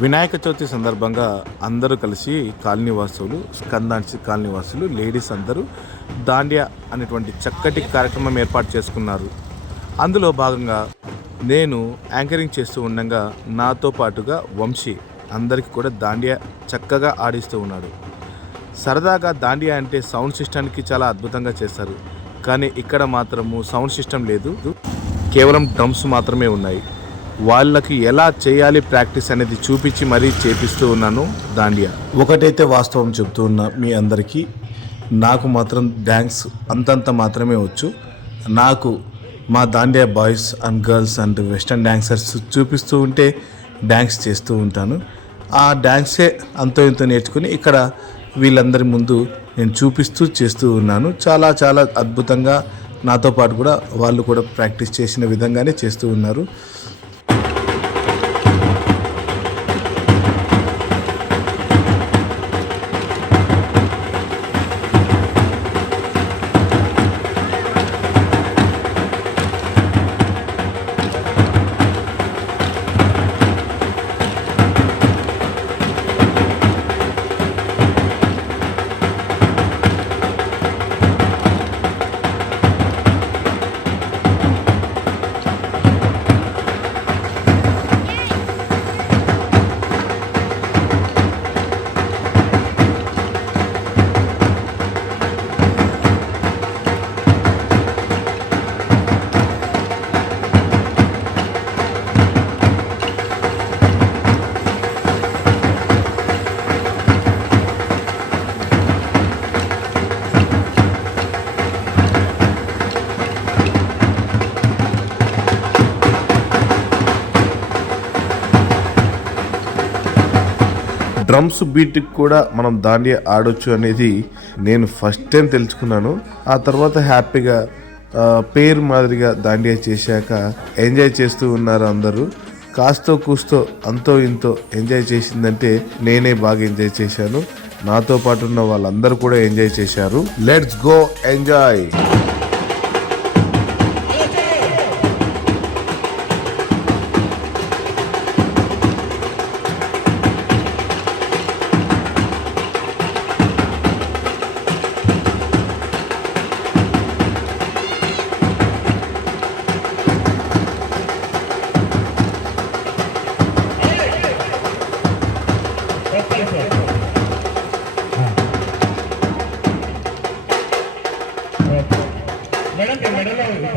వినాయక చవితి సందర్భంగా అందరూ కలిసి కాలనీ వాసులు స్కందాంచి కాలనీ వాసులు లేడీస్ అందరూ దాండియా అనేటువంటి చక్కటి కార్యక్రమం ఏర్పాటు చేసుకున్నారు. అందులో భాగంగా నేను యాంకరింగ్ చేస్తూ ఉండగా నాతో పాటుగా వంశీ అందరికీ కూడా దాండియా చక్కగా ఆడిస్తూ ఉన్నాడు. సరదాగా దాండియా అంటే సౌండ్ సిస్టమ్కి చాలా అద్భుతంగా చేస్తారు కానీ ఇక్కడ మాత్రము సౌండ్ సిస్టమ్ లేదు. కేవలం డ్రమ్స్ మాత్రమే ఉన్నాయి. వాళ్ళకి ఎలా చేయాలి ప్రాక్టీస్ అనేది చూపించి మరీ చేపిస్తూ ఉన్నాను దాండియా. ఒకటైతే వాస్తవం చెప్తూ ఉన్నా మీ అందరికీ నాకు మాత్రం డ్యాన్స్ అంతంత మాత్రమే వచ్చు. నాకు మా dandiya boys and girls and western dancers చూపిస్తూ ఉంటే డ్యాన్స్ చేస్తూ ఉంటాను. ఆ డ్యాన్సే అంతో ఇంతో నేర్చుకుని ఇక్కడ వీళ్ళందరి ముందు నేను చూపిస్తూ చేస్తూ ఉన్నాను. చాలా చాలా అద్భుతంగా నాతో పాటు కూడా వాళ్ళు కూడా ప్రాక్టీస్ చేసిన విధంగానే చేస్తూ ఉన్నారు. డ్రమ్స్ బీట్కి కూడా మనం దాండియా ఆడొచ్చు అనేది నేను ఫస్ట్ టైం తెలుసుకున్నాను. ఆ తర్వాత హ్యాపీగా పేరు మాదిరిగా దాండియా చేశాక ఎంజాయ్ చేస్తూ ఉన్నారు అందరూ. కాస్తో కూస్తో అంతో ఇంతో ఎంజాయ్ చేసిందంటే నేనే బాగా ఎంజాయ్ చేశాను. నాతో పాటు ఉన్న వాళ్ళందరూ కూడా ఎంజాయ్ చేశారు. Let's go enjoy!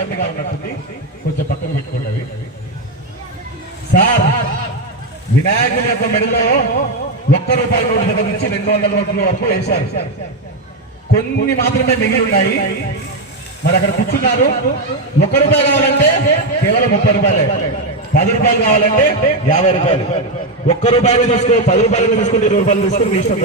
ఇబ్బందిగా ఉన్నట్టుంది. కొంచెం పక్కన పెట్టుకోండి సార్ వినాయకుని యొక్క మెడలో ఒక్క రూపాయి నోటు దగ్గర నుంచి రెండు వందల నోట్ల వరకు వేశారు. కొన్ని మాత్రమే మిగిలి ఉన్నాయి. మరి అక్కడ కూర్చున్నారు. ఒక్క రూపాయి కావాలంటే కేవలం ముప్పై రూపాయలే. పది రూపాయలు కావాలంటే యాభై రూపాయలు. ఒక్క రూపాయలు తీసుకో పది రూపాయలు తీసుకుని ఇరవై రూపాయలు తీసుకుని మీ ఇష్టం.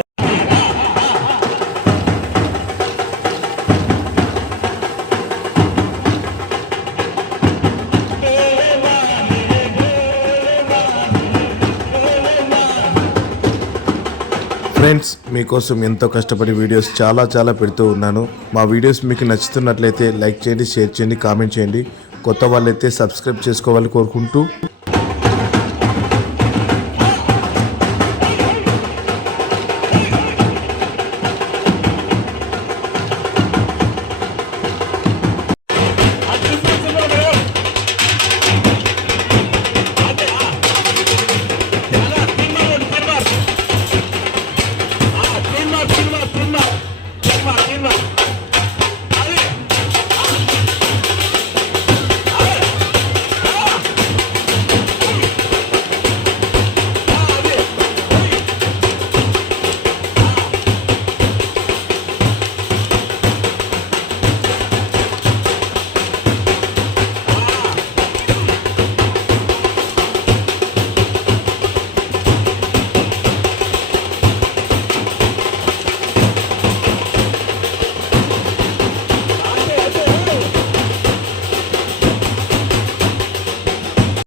ఫ్రెండ్స్ మీకోసం ఎంతో కష్టపడి వీడియోస్ చాలా చాలా పెడుతూ ఉన్నాను. మా వీడియోస్ మీకు నచ్చుతున్నట్లయితే లైక్ చేయండి షేర్ చేయండి కామెంట్ చేయండి. కొత్త వాళ్ళైతే సబ్స్క్రైబ్ చేసుకోవాలని కోరుకుంటూ